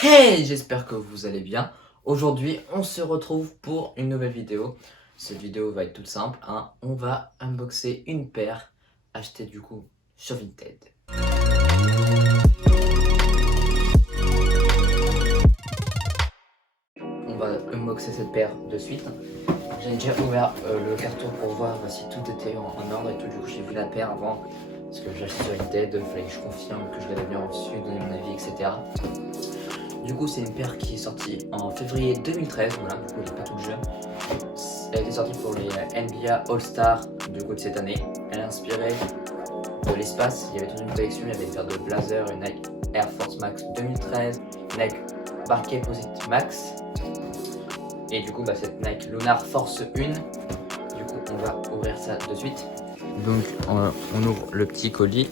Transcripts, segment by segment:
Hey, j'espère que vous allez bien. Aujourd'hui, on se retrouve pour une nouvelle vidéo. Cette vidéo va être toute simple, hein. On va unboxer une paire achetée du coup sur Vinted. On va unboxer cette paire de suite. J'ai déjà ouvert le carton pour voir si tout était en ordre et tout. Du coup, j'ai vu la paire avant parce que j'ai acheté sur Vinted. Il fallait que je confirme que je l'avais bien reçu, donner mon avis, etc. Du coup, c'est une paire qui est sortie en février 2013, voilà, du coup elle est pas toute jeune. Elle a été sortie pour les NBA All-Star du coup de cette année. Elle est inspirée de l'espace, il y avait toute une collection, il y avait une paire de Blazer, une Nike Air Force Max 2013, une Nike Barquet Posite Max. Et du coup, cette Nike Lunar Force 1. Du coup, on va ouvrir ça de suite. Donc, on ouvre le petit colis.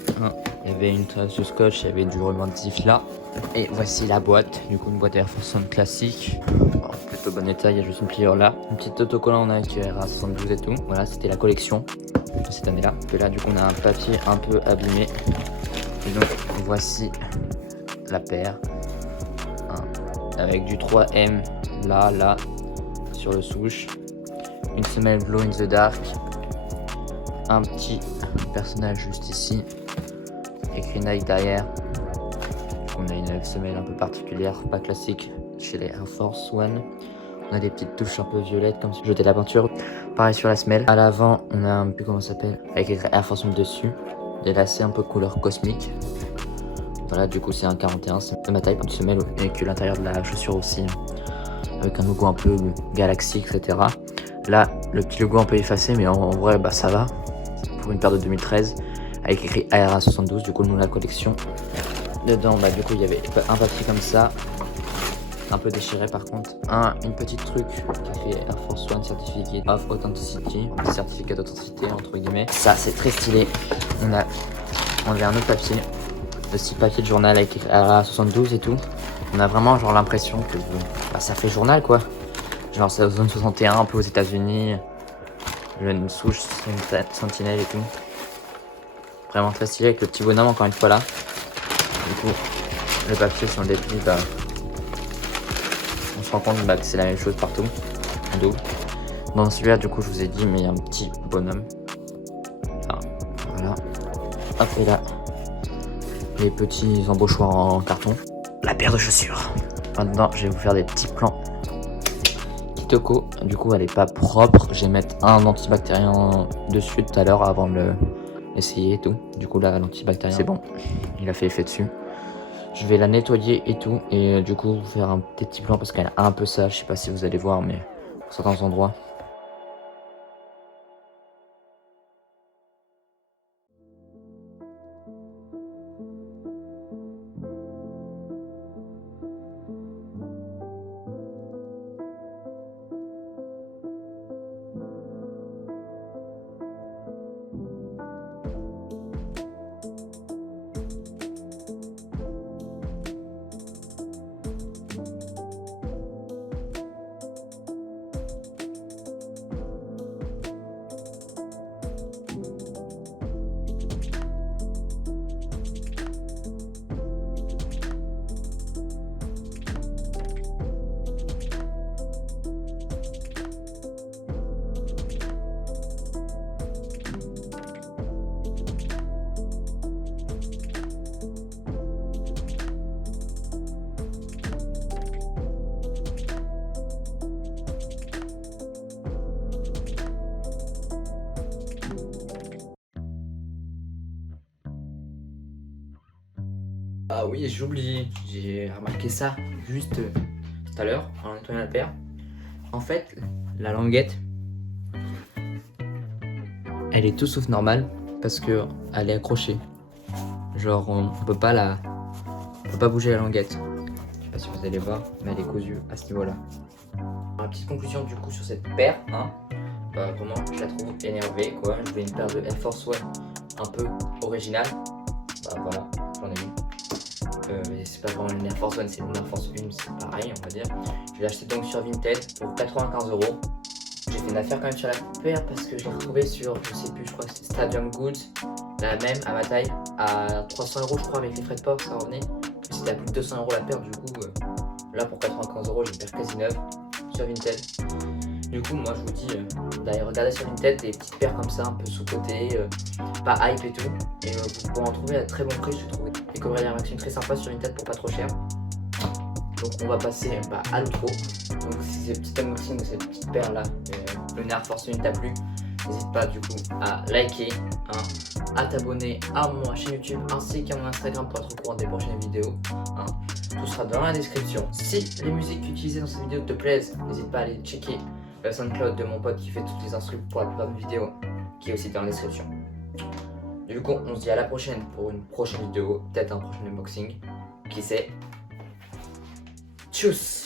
Il y avait une trace de scotch, il y avait du ruban adhésif là. Et voici la boîte, du coup une boîte Air Force 1 classique, plutôt bon état, il y a juste une pliure là. Un petit autocollant en Nike RA72 et tout, voilà c'était la collection de cette année là. Et là du coup on a un papier un peu abîmé. Et donc voici la paire, avec du 3M là, sur le souche. Une semelle Glow in the Dark, un petit personnage juste ici, écrit Nike derrière. On a une semelle un peu particulière, pas classique chez les Air Force One. On a des petites touches un peu violettes comme si je jetais la peinture. Pareil sur la semelle. À l'avant, on a un peu comment ça s'appelle, avec écrit Air Force One dessus. Des lacets un peu couleur cosmique. Voilà, du coup c'est un 41, c'est de ma taille, une semelle et que l'intérieur de la chaussure aussi, avec un logo un peu galaxy, etc. Là, le petit logo un peu effacé, mais en vrai, ça va. Pour une paire de 2013, avec écrit ARA72, du coup nous la collection. Dedans, du coup, il y avait un papier comme ça, un peu déchiré par contre. Une petite truc qui écrit Air Force One Certificate of Authenticity, certificat d'authenticité entre guillemets. Ça, c'est très stylé. On a un autre papier, aussi papier de journal avec écrit ARA72 et tout. On a vraiment genre l'impression que ça fait journal quoi. Genre c'est la zone 61, un peu aux États-Unis. Une souche, une sentinelle et tout. Vraiment très stylé avec le petit bonhomme encore une fois là. Du coup, le papier sur le dépli, on se rend compte que c'est la même chose partout. Dans celui-là, du coup, je vous ai dit, mais il y a un petit bonhomme. Voilà. Hop, et là, les petits embauchoirs en carton. La paire de chaussures. Maintenant, je vais vous faire des petits plans. Kitoko, du coup, elle est pas propre. Je vais mettre un antibactérien dessus tout à l'heure avant de l'essayer et tout. Du coup, là, l'antibactérien, c'est bon. Il a fait effet dessus. Je vais la nettoyer et tout, et du coup vous faire un petit plan parce qu'elle est un peu sale, je sais pas si vous allez voir, mais à certains endroits. Ah oui, j'ai oublié, j'ai remarqué ça juste tout à l'heure en nettoyant la paire. En fait, la languette, elle est tout sauf normale parce que elle est accrochée. Genre on peut pas bouger la languette. Je sais pas si vous allez voir, mais elle est cousue à ce niveau-là. Ma petite conclusion du coup sur cette paire, comment je la trouve énervée quoi. Je voulais une paire de Air Force One un peu originale. Voilà, j'en ai une. Mais c'est pas vraiment une Air Force One, c'est une Air Force 1, c'est pareil on va dire. Je l'ai acheté donc sur Vinted pour 95 €. J'ai fait une affaire quand même sur la paire parce que je l'ai retrouvée sur, je sais plus, je crois que c'est Stadium Goods, la même à ma taille, à 300 € je crois avec les frais de port, ça revenait. C'était à plus de 200 € la paire, du coup Là pour 95€, j'ai une paire quasi neuve sur Vinted. Du coup, moi je vous dis d'aller regarder sur Vinted des petites paires comme ça, un peu sous-côté, pas hype et tout. Et vous pourrez en trouver à très bon prix, je trouve. Les cobrelières Maxime très sympa sur Vinted pour pas trop cher. Donc on va passer à l'outro. Donc si ces petits unboxings de cette petite paire là, le Air Force 1 t'a plu, n'hésite pas du coup à liker, à t'abonner à ma chaîne YouTube ainsi qu'à mon Instagram pour être au courant des prochaines vidéos. Tout sera dans la description. Si les musiques utilisées dans cette vidéo te plaisent, n'hésite pas à aller checker le SoundCloud de mon pote qui fait toutes les instrus pour la plupart des vidéos, qui est aussi dans la description. Du coup, on se dit à la prochaine pour une prochaine vidéo, peut-être un prochain unboxing. Qui sait? Tchuss!